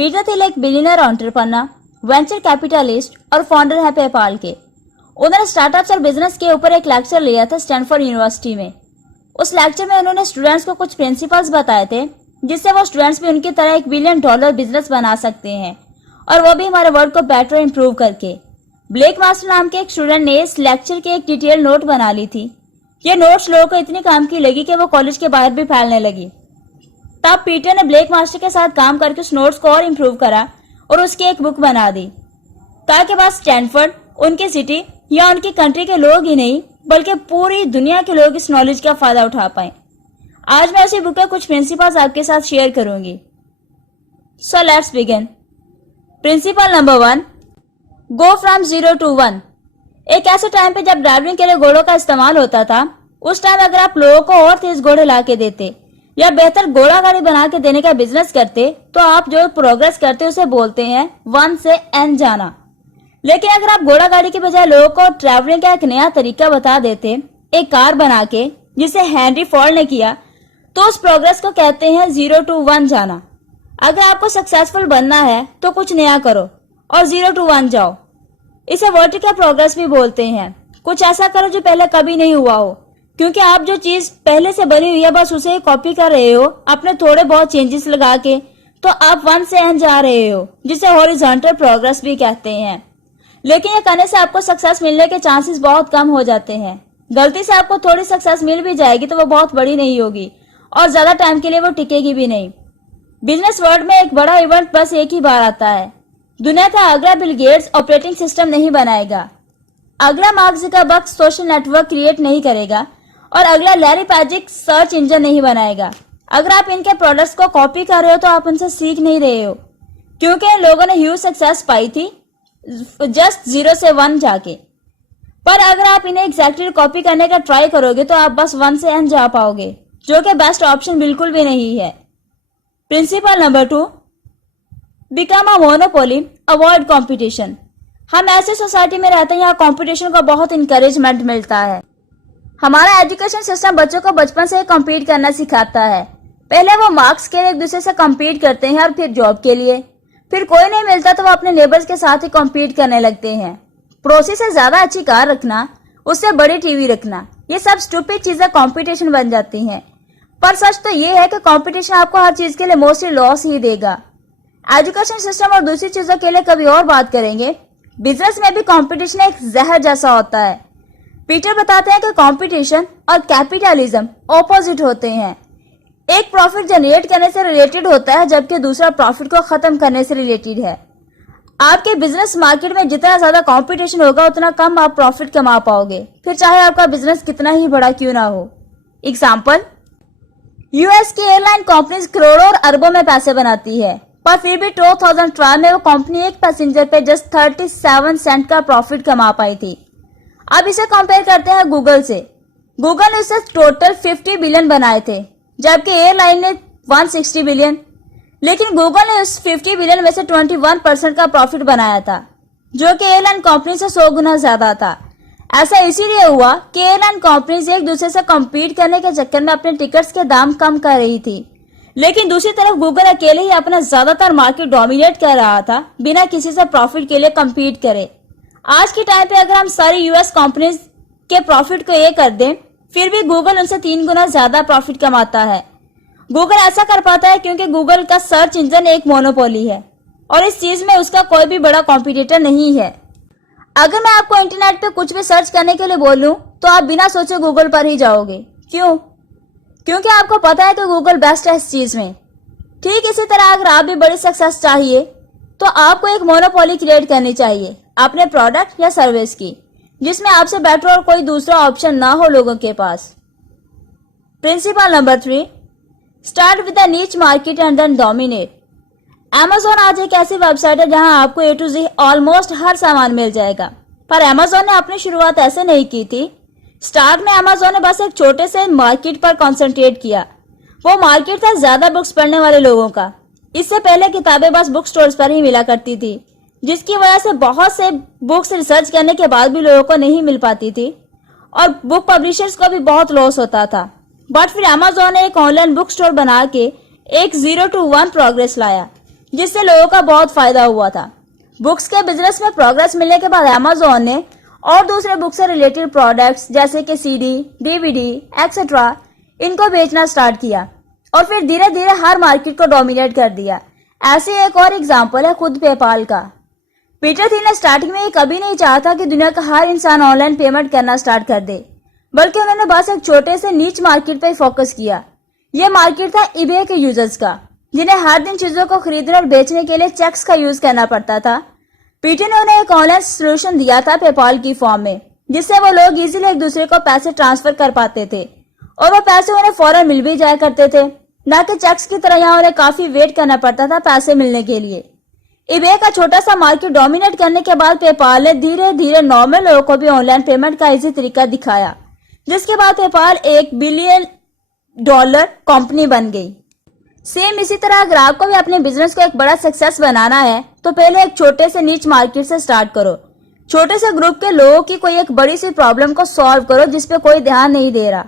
Peter Thiel एक billionaire entrepreneur, venture capitalist और founder है पेपाल के। उन्होंने स्टार्टअप्स और बिजनेस के ऊपर एक लेक्चर लिया था स्टैनफोर्ड यूनिवर्सिटी में। उस लेक्चर में उन्होंने स्टूडेंट्स को कुछ प्रिंसिपल्स बताए थे जिससे वो स्टूडेंट्स भी उनकी तरह $1 बिलियन बिजनेस बना सकते हैं, और वो भी हमारे वर्ल्ड को बेटर इंप्रूव करके। ब्लेक मास्टर नाम के एक स्टूडेंट ने इस लेक्चर की एक डिटेल नोट बना ली थी। ये नोट्स लोगों को इतनी काम की लगी कि वो कॉलेज के बाहर भी फैलने लगी। तब पीटर ने ब्लेक मास्टर के साथ काम करके उस नोट्स को और इम्प्रूव करा और उसकी एक बुक बना दी, ताकि बस स्टैनफोर्ड, उनकी सिटी या उनकी कंट्री के लोग ही नहीं बल्कि पूरी दुनिया के लोग इस नॉलेज का फायदा उठा पाए। आज मैं उसी बुक के कुछ प्रिंसिपल्स आपके साथ शेयर करूंगी। So let's begin. Principle number 1, go from 0 to 1। एक ऐसे टाइम पे जब ड्राइविंग के लिए घोड़ों का इस्तेमाल होता था, उस टाइम अगर आप लोगों को और तेज घोड़े ला के देते या बेहतर घोड़ा गाड़ी बना के देने का बिजनेस करते, तो आप जो प्रोग्रेस करते उसे बोलते हैं 1 से N जाना। लेकिन अगर आप घोड़ा गाड़ी के बजाय लोगों को ट्रैवलिंग का एक नया तरीका बता देते, एक कार बना के, जिसे हेनरी फोर्ड ने किया, तो उस प्रोग्रेस को कहते हैं 0 to 1 जाना। अगर आपको सक्सेसफुल बनना है तो कुछ नया करो और 0 to 1 जाओ। इसे वर्टिकल प्रोग्रेस भी बोलते हैं। कुछ ऐसा करो जो पहले कभी नहीं हुआ हो, क्योंकि आप जो चीज पहले से बनी हुई है बस उसे ही कॉपी कर रहे हो अपने थोड़े बहुत चेंजेस लगा के, तो आप 1 से N जा रहे हो, जिसे हॉरिजॉन्टल प्रोग्रेस भी कहते हैं। लेकिन ये करने से आपको सक्सेस मिलने के चांसेस बहुत कम हो जाते हैं। गलती से आपको थोड़ी सक्सेस मिल भी जाएगी तो वो बहुत बड़ी नहीं होगी और ज्यादा टाइम के लिए वो टिकेगी भी नहीं। बिजनेस वर्ल्ड में एक बड़ा इवेंट बस एक ही बार आता है। दुनिया का अगला बिल गेट्स ऑपरेटिंग सिस्टम नहीं बनाएगा, अगला mark Zuckerberg social network create नहीं करेगा और अगला लैरी पेजिक सर्च इंजन नहीं बनाएगा। अगर आप इनके प्रोडक्ट्स को कॉपी कर रहे हो तो आप उनसे सीख नहीं रहे हो, क्योंकि इन लोगों ने ह्यूज सक्सेस पाई थी जस्ट 0 से 1 जाके। पर अगर आप इन्हें एग्जैक्टली कॉपी करने का ट्राई करोगे तो आप बस 1 से N जा पाओगे, जो कि बेस्ट ऑप्शन बिल्कुल भी नहीं है। Principle number 2, become a monopoly, avoid competition. हम ऐसे सोसाइटी में रहते हैं यहाँ कंपटीशन को बहुत इंकरेजमेंट मिलता है। हमारा एजुकेशन सिस्टम बच्चों को बचपन से ही कम्पीट करना सिखाता है। पहले वो मार्क्स के लिए एक दूसरे से कम्पीट करते हैं और फिर जॉब के लिए। फिर कोई नहीं मिलता तो वो अपने नेबर्स के साथ ही कम्पीट करने लगते हैं। पड़ोसी से ज्यादा अच्छी कार रखना, उससे बड़ी टीवी रखना, ये सब स्टूपिड चीजें कंपटीशन बन जाती हैं। पर सच तो ये है कि कंपटीशन आपको हर चीज के लिए मोस्टली लॉस ही देगा। एजुकेशन सिस्टम और दूसरी चीजों के लिए कभी और बात करेंगे। बिजनेस में भी कंपटीशन एक जहर जैसा होता है। पीटर बताते हैं कि कंपटीशन और कैपिटलिज्म ऑपोजिट होते हैं। एक प्रॉफिट जनरेट करने से रिलेटेड होता है, जबकि दूसरा प्रॉफिट को खत्म करने से रिलेटेड है। आपके बिजनेस मार्केट में जितना ज्यादा कंपटीशन होगा उतना कम आप प्रॉफिट कमा पाओगे, फिर चाहे आपका बिजनेस कितना ही बड़ा क्यों ना हो। एग्जाम्पल, यूएस की एयरलाइन कंपनीज करोड़ों और अरबों में पैसे बनाती है, पर फिर भी 2012 में वो कंपनी एक पैसेंजर पे जस्ट 37 सेंट का प्रॉफिट कमा पाई थी। अब इसे कंपेयर करते हैं गूगल से। गूगल ने इससे टोटल 50 बिलियन बनाए थे, जबकि एयरलाइन ने 160 बिलियन। लेकिन गूगल ने उस 50 बिलियन में से 21% का प्रॉफिट बनाया था, जो कि एयरलाइन कंपनी से 100 गुना ज्यादा था। ऐसा इसीलिए हुआ कि एयरलाइन कंपनीज एक दूसरे से कम्पीट करने के चक्कर में अपने टिकट्स के दाम कम कर रही थी, लेकिन दूसरी तरफ गूगल अकेले ही अपना ज्यादातर मार्केट डोमिनेट कर रहा था, बिना किसी से प्रॉफिट के लिए कम्पीट करे। आज के टाइम पे अगर हम सारी यूएस कंपनीज के प्रॉफिट को ये कर दें, फिर भी गूगल उनसे 3 गुना ज्यादा प्रॉफिट कमाता है। गूगल ऐसा कर पाता है क्योंकि गूगल का सर्च इंजन एक मोनोपोली है और इस चीज में उसका कोई भी बड़ा कॉम्पिटिटर नहीं है। अगर मैं आपको इंटरनेट पे कुछ भी सर्च करने के लिए बोलूं तो आप बिना सोचे गूगल पर ही जाओगे। क्यों? क्योंकि आपको पता है कि गूगल बेस्ट है इस चीज में। ठीक इसी तरह अगर आप भी बड़ी सक्सेस चाहिए तो आपको एक मोनोपोली क्रिएट करनी चाहिए अपने प्रोडक्ट या सर्विस की, जिसमें आपसे बेटर और कोई दूसरा ऑप्शन ना हो लोगों के पास। Principle number 3, start with a niche market and then dominate. Amazon आज एक ऐसी वेबसाइट है जहां आपको A to Z ऑलमोस्ट हर सामान मिल जाएगा, पर Amazon ने अपनी शुरुआत ऐसे नहीं की थी। स्टार्ट में Amazon ने बस एक छोटे से मार्केट पर कंसंट्रेट किया। वो मार्केट था ज्यादा बुक्स पढ़ने वाले लोगों का। इससे पहले किताबें बस बुक स्टोर्स पर ही मिला करती थी, जिसकी वजह से बहुत से बुक्स रिसर्च करने के बाद भी लोगों को नहीं मिल पाती थी और बुक पब्लिशर्स को भी बहुत लॉस होता था। बट फिर Amazon ने एक ऑनलाइन बुक स्टोर बना के एक 0 to 1 प्रोग्रेस लाया, जिससे लोगों का बहुत फायदा हुआ था। बुक्स के बिजनेस में प्रोग्रेस मिलने के बाद अमेज़न ने और दूसरे बुक से रिलेटेड प्रोडक्ट्स जैसे कि सीडी, डीवीडी एक्सेट्रा इनको बेचना स्टार्ट किया और फिर धीरे धीरे हर मार्केट को डोमिनेट कर दिया। ऐसे एक और एग्जांपल है खुद पेपाल का। पीटर थिल ने स्टार्टिंग में ये कभी नहीं चाहा था कि दुनिया का हर इंसान ऑनलाइन पेमेंट करना स्टार्ट कर दे, बल्कि उन्होंने बस एक छोटे से नीच मार्केट पर फोकस किया। यह मार्केट था ईबे के यूजर्स का, जिन्हें हर दिन चीजों को खरीदने और बेचने के लिए चेक्स का यूज करना पड़ता था। पीटर ने उन्हें एक ऑनलाइन सोल्यूशन दिया था पेपाल की फॉर्म में, जिससे वो लोग इजीली एक दूसरे को पैसे ट्रांसफर कर पाते थे और वो पैसे उन्हें फौरन मिल भी जाया करते थे, न कि चेक्स की तरह यहाँ उन्हें काफी वेट करना पड़ता था पैसे मिलने के लिए। ईबे का छोटा सा मार्केट डोमिनेट करने के बाद पेपाल ने धीरे धीरे नॉर्मल लोगों को भी ऑनलाइन पेमेंट का इजी तरीका दिखाया, जिसके बाद पेपाल $1 बिलियन कंपनी बन गई। सेम इसी तरह अगर आपको भी अपने बिजनेस को एक बड़ा सक्सेस बनाना है तो पहले एक छोटे से नीच मार्केट से स्टार्ट करो। छोटे से ग्रुप के लोगों की कोई एक बड़ी सी प्रॉब्लम को सॉल्व करो जिसपे कोई ध्यान नहीं दे रहा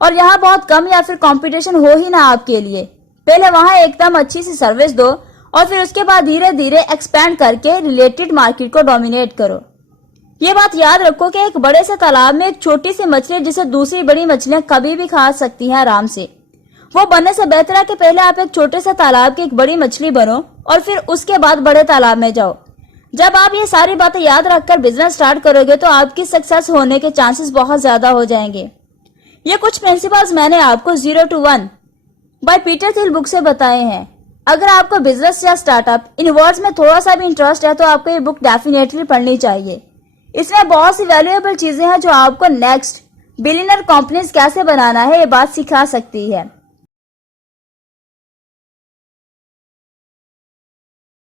और यहाँ बहुत कम या फिर कंपटीशन हो ही ना आपके लिए। पहले वहां एकदम अच्छी सी सर्विस दो और फिर उसके बाद धीरे धीरे एक्सपैंड करके रिलेटेड मार्केट को डोमिनेट करो। ये बात याद रखो कि एक बड़े से तालाब में एक छोटी सी मछली जिसे दूसरी बड़ी मछलियां कभी भी खा सकती हैं आराम से, वो बनने से बेहतर है कि पहले आप एक छोटे से तालाब की एक बड़ी मछली बनो और फिर उसके बाद बड़े तालाब में जाओ। जब आप ये सारी बातें याद रखकर बिजनेस स्टार्ट करोगे तो आपकी सक्सेस होने के चांसेस बहुत ज्यादा हो जाएंगे। ये कुछ प्रिंसिपल्स मैंने आपको 0 to 1 by Peter Thiel book से बताए हैं। अगर आपको बिजनेस या स्टार्टअप इन वर्ड्स में थोड़ा सा भी इंटरेस्ट है तो आपको ये बुक डेफिनेटली पढ़नी चाहिए। इसमें बहुत सी वैल्यूएबल चीजें हैं जो आपको नेक्स्ट बिलियनर कंपनीज कैसे बनाना है ये बात सिखा सकती है।